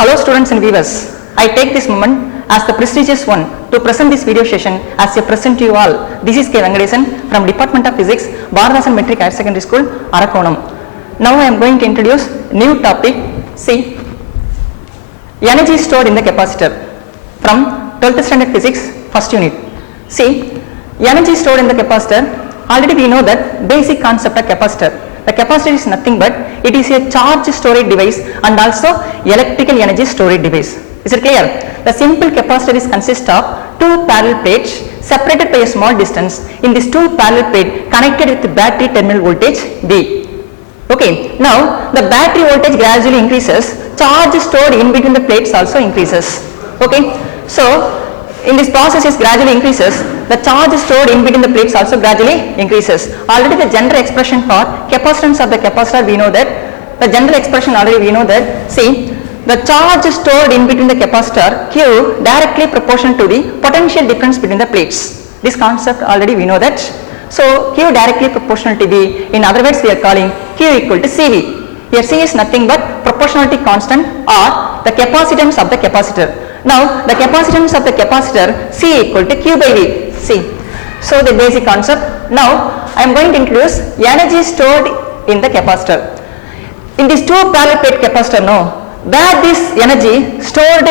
Hello students and viewers, I take this moment as the prestigious one to present this video session as a present to you all. This is K. Venkatesan from Department of Physics, Bharathasan Metric Higher Secondary School, Arakonam. Now I am going to introduce new topic, see, energy stored in the capacitor from 12th standard physics, first unit. See, energy stored in the capacitor, already we know that basic concept of capacitor. The capacitor is nothing but it is a charge storage device and also electrical energy storage device. Is it clear? The simple capacitor is consist of two parallel plates separated by a small distance. In these two parallel plates connected with the battery terminal voltage V. Okay. Now the battery voltage gradually increases. Charge stored in between the plates also increases. Okay. So in this process is gradually increases, the charge stored in between the plates also gradually increases. Already the general expression for capacitance of the capacitor we know that, the general expression already we know that, see, the charge stored in between the capacitor Q directly proportional to the potential difference between the plates. This concept already we know that. So Q directly proportional to V, in other words we are calling Q equal to CV. Here C is nothing but proportionality constant or the capacitance of the capacitor. Now the capacitance of the capacitor C equal to Q by V. See. So the basic concept. Now I am going to introduce energy stored in the capacitor. In this two parallel plate capacitor, where this energy stored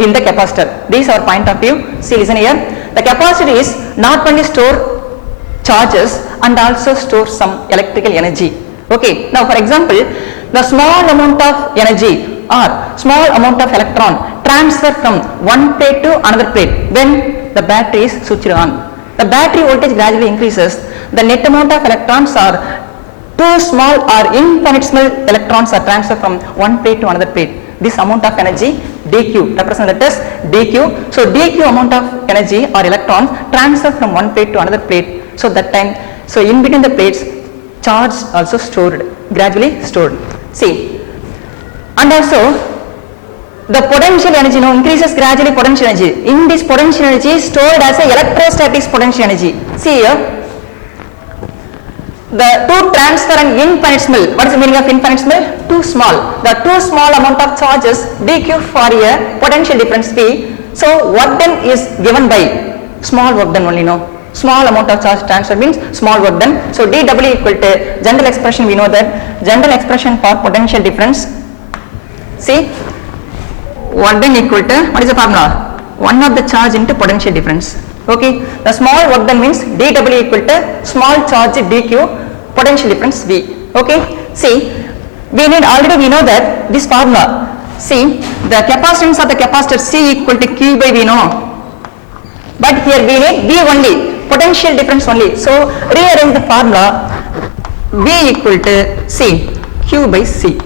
in the capacitor. This is our point of view. See, listen here. The capacitor is not only store charges and also store some electrical energy. Okay. Now for example, the small amount of energy or small amount of electron transfer from one plate to another plate when the battery is switched on. The battery voltage gradually increases. The net amount of electrons are too small or infinitesimal electrons are transferred from one plate to another plate. This amount of energy dq, represented as dq. So dq amount of energy or electrons transfer from one plate to another plate. So that time, so in between the plates, charge also stored, gradually stored. See, and also the potential energy increases gradually. Potential energy, in this potential energy is stored as a electrostatic potential energy. See here, the two transfer and infinitesimal. What is the meaning of infinitesimal? Too small. The too small amount of charges dq for a potential difference V. So work done is given by small work done only. Small amount of charge transfer means small work done. So dW equal to general expression. We know that general expression for potential difference. See, work done equal to, what is the formula? 1 of the charge into potential difference. Okay. The small work done means dW equal to small charge dq, potential difference V. Okay. See, we know that this formula. See, the capacitance of the capacitor C equal to Q by V but here we need V only, potential difference only. So rearrange the formula, V equal to C, Q by C.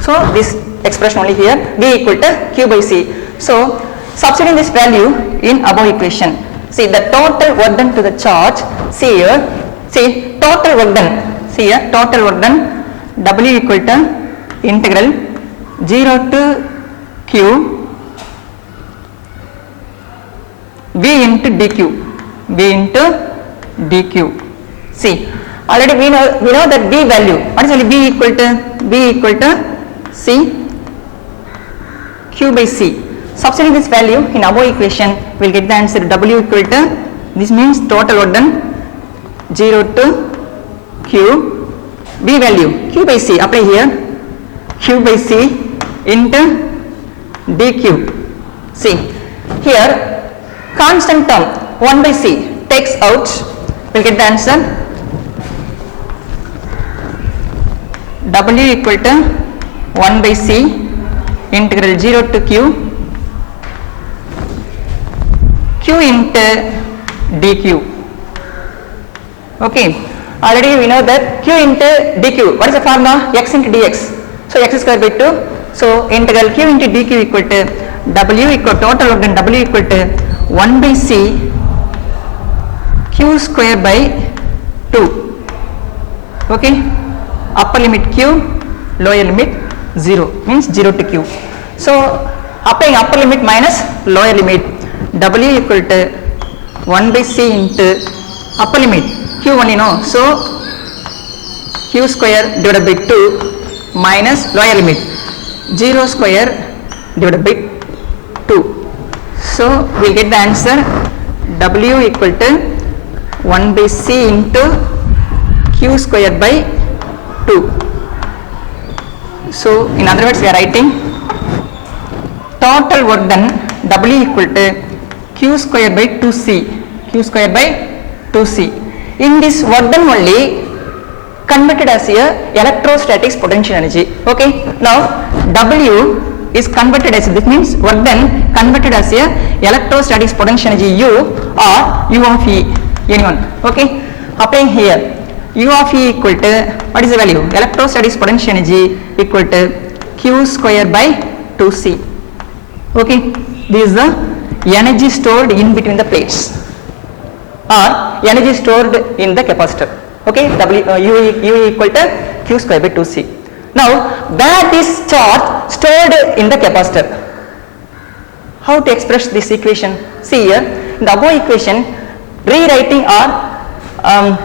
So this expression only here, V equal to Q by C. So substituting this value in above equation. See, the total work done to the charge, see here, see total work done, see here total work done, W equal to integral 0 to Q V into dq, V into dq. See, already we know that V value. What is only V equal to C Q by C. Substituting this value in above equation, we will get the answer W equal to, this means total work done 0 to Q, V value Q by C, apply here Q by C into dq. See, here constant term 1 by C takes out, we will get the answer W equal to 1 by C integral 0 to Q into dq. Okay, already we know that Q into dq. What is the formula? X into dx. So x square by 2. So integral Q into dq equal to W equal total work done W equal to 1 by C Q square by 2. Okay, upper limit Q, lower limit 0, means 0 to Q. So applying upper limit minus lower limit, W equal to 1 by C into upper limit Q only so Q square divided by 2 minus lower limit 0 square divided by 2. So we'll get the answer W equal to 1 by C into Q square by 2. So in other words, we are writing total work done W equal to Q square by 2C. Q square by 2C. In this work done only converted as a electrostatics potential energy. Okay. Now W is converted as, this means work done converted as a electrostatics potential energy U or U of E, anyone. Okay. Applying here U of E equal to, what is the value? Electrostatics potential energy equal to Q square by 2C. Okay. This is the energy stored in between the plates or energy stored in the capacitor. Okay. U equal to Q square by 2C. Now where this charge stored in the capacitor? How to express this equation? See here, in the above equation, rewriting or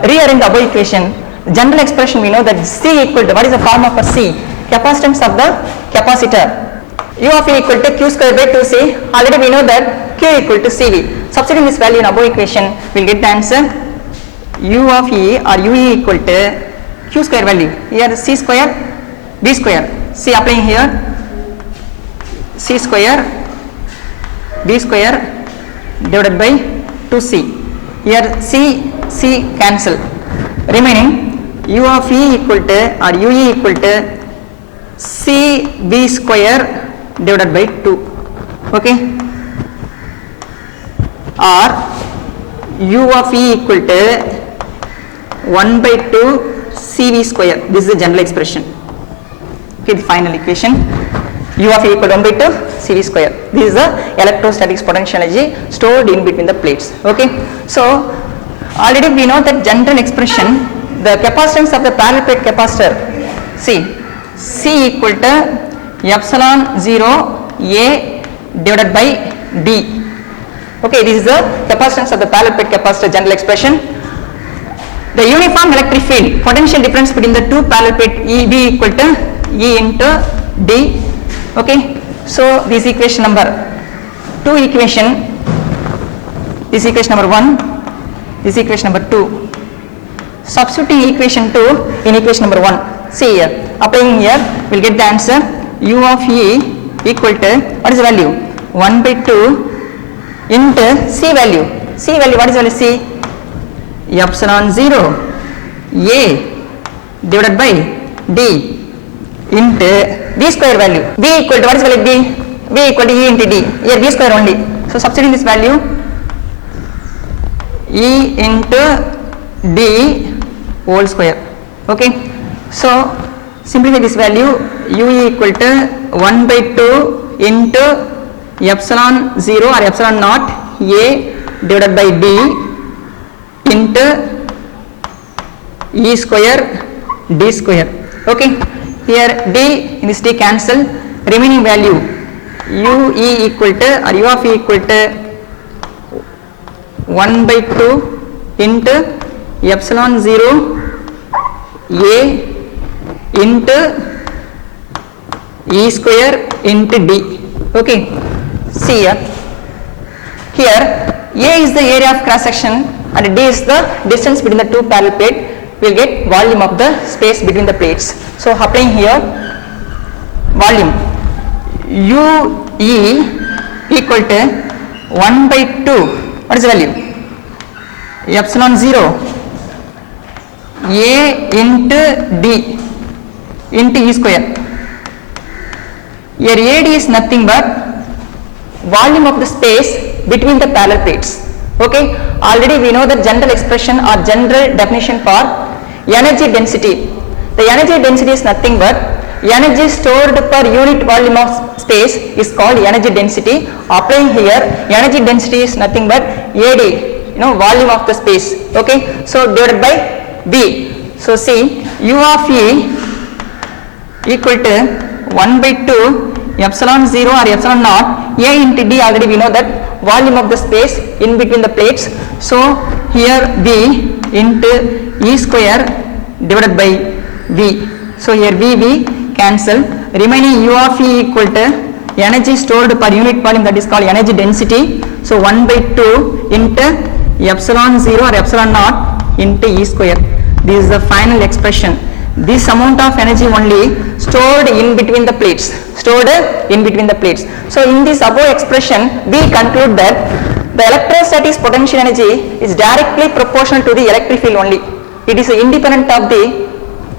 rearrange the above equation, general expression we know that C equal to, what is the form of a C? Capacitance of the capacitor. U of E equal to Q square by 2C. Already we know that Q equal to CV. Substituting this value in above equation, we will get the answer U of E or UE equal to Q square value. Here C square, B square. C applying here, C square, B square divided by 2C. Here C cancel. Remaining U of E equal to or UE equal to CB square divided by 2. Okay. Or U of E equal to 1 by 2 CV square. This is the general expression. Okay, the final equation. U of E equal to 1 by 2 CV square. This is the electrostatics potential energy stored in between the plates. Okay. So already we know that general expression, the capacitance of the parallel plate capacitor. See, C equal to epsilon 0 A divided by D. Okay, this is the capacitance of the parallel plate capacitor general expression. The uniform electric field potential difference between the two parallel plate EB equal to E into D. Okay, so this equation number 2 equation, this equation number 1, this equation number 2. Substituting equation 2 in equation number 1. See here, applying here, we will get the answer U of E equal to, what is the value? 1 by 2 into C value. C value, what is the value C? Epsilon 0 A divided by D into B square value. B equal to, what is the value B? B equal to E into D. Here B square only. So substituting this value, E into D whole square. Okay. So simplify this value, UE equal to 1 by 2 into epsilon 0 or epsilon naught A divided by D into E square D square. Okay. Here D in this D cancel. Remaining value UE equal to or U of E equal to 1 by 2 into epsilon 0 A into E square into D. Okay. See here. Here A is the area of cross section and D is the distance between the two parallel plates. We will get volume of the space between the plates. So applying here, volume UE equal to 1 by 2. What is the value? Epsilon 0 A into D into E square. Here AD is nothing but volume of the space between the parallel plates. Okay. Already we know the general expression or general definition for energy density. The energy density is nothing but energy stored per unit volume of space is called energy density. Applying here, energy density is nothing but AD, volume of the space. Okay. So divided by B. So see, U of E equal to 1 by 2 epsilon 0 or epsilon naught A into D. Already we know that volume of the space in between the plates. So here B into E square divided by V. So here V cancel. Remaining U of E equal to energy stored per unit volume, that is called energy density. So 1 by 2 into epsilon 0 or epsilon naught into E square. This is the final expression. This amount of energy only stored in between the plates, stored in between the plates. So in this above expression, we conclude that the electrostatic potential energy is directly proportional to the electric field only. It is independent of the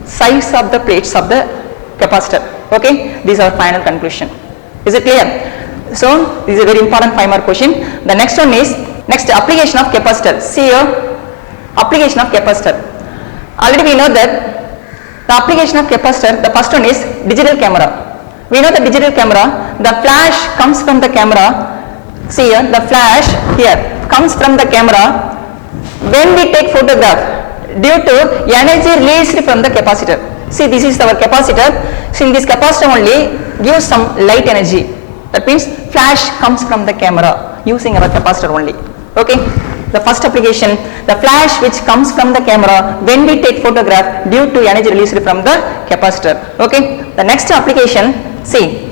size of the plates of the capacitor. Okay, this is our final conclusion. Is it clear? So this is a very important 5 mark question. The next one is next application of capacitor. See here, application of capacitor. Already we know that the application of capacitor, the first one is digital camera. We know the digital camera, the flash comes from the camera. See here, the flash here comes from the camera when we take photograph due to energy released from the capacitor. See, this is our capacitor. So in this capacitor only gives some light energy. That means flash comes from the camera using our capacitor only. Okay. The first application, the flash which comes from the camera when we take photograph due to energy released from the capacitor. Okay. The next application, see,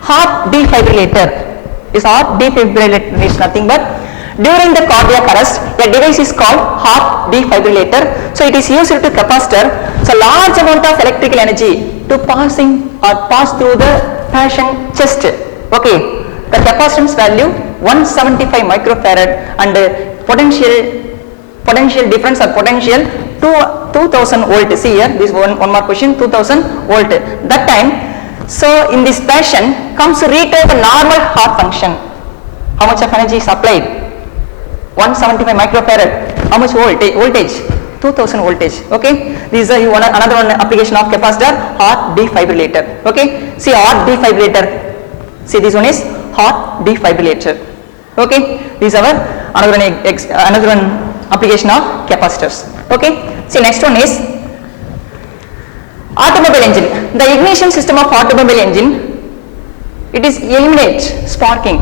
heart defibrillator. Is heart defibrillator is nothing but during the cardiac arrest, a device is called heart defibrillator. So it is used to capacitor. So large amount of electrical energy to pass through the patient chest. Okay. The capacitance value 175 microfarad and potential difference or potential 2000 volt. See here, this one more question, 2000 volt. That time, so in this patient comes to retain the normal heart function. How much of energy is applied? 175 microfarad. How much voltage? 2000 voltage. Okay. This is another one application of capacitor, heart defibrillator. Okay. See, heart defibrillator. See, this one is heart defibrillator. Okay. This is our another one application of capacitors. Okay. See, next one is automobile engine. The ignition system of automobile engine, it is eliminate sparking.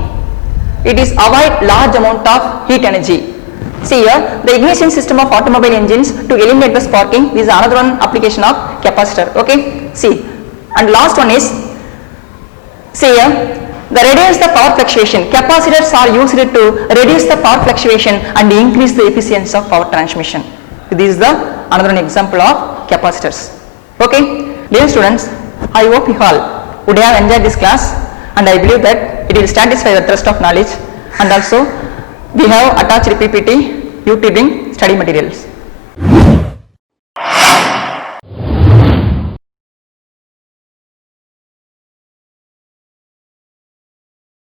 It is avoid large amount of heat energy. See here, the ignition system of automobile engines to eliminate the sparking. This is another one application of capacitor. Okay. See, and last one is, see here, the reduce the power fluctuation. Capacitors are used to reduce the power fluctuation and increase the efficiency of power transmission. This is the another example of capacitors. Okay, dear students, I hope you all would have enjoyed this class, and I believe that it will satisfy the thirst of knowledge. And also, we have attached PPT, YouTube study materials.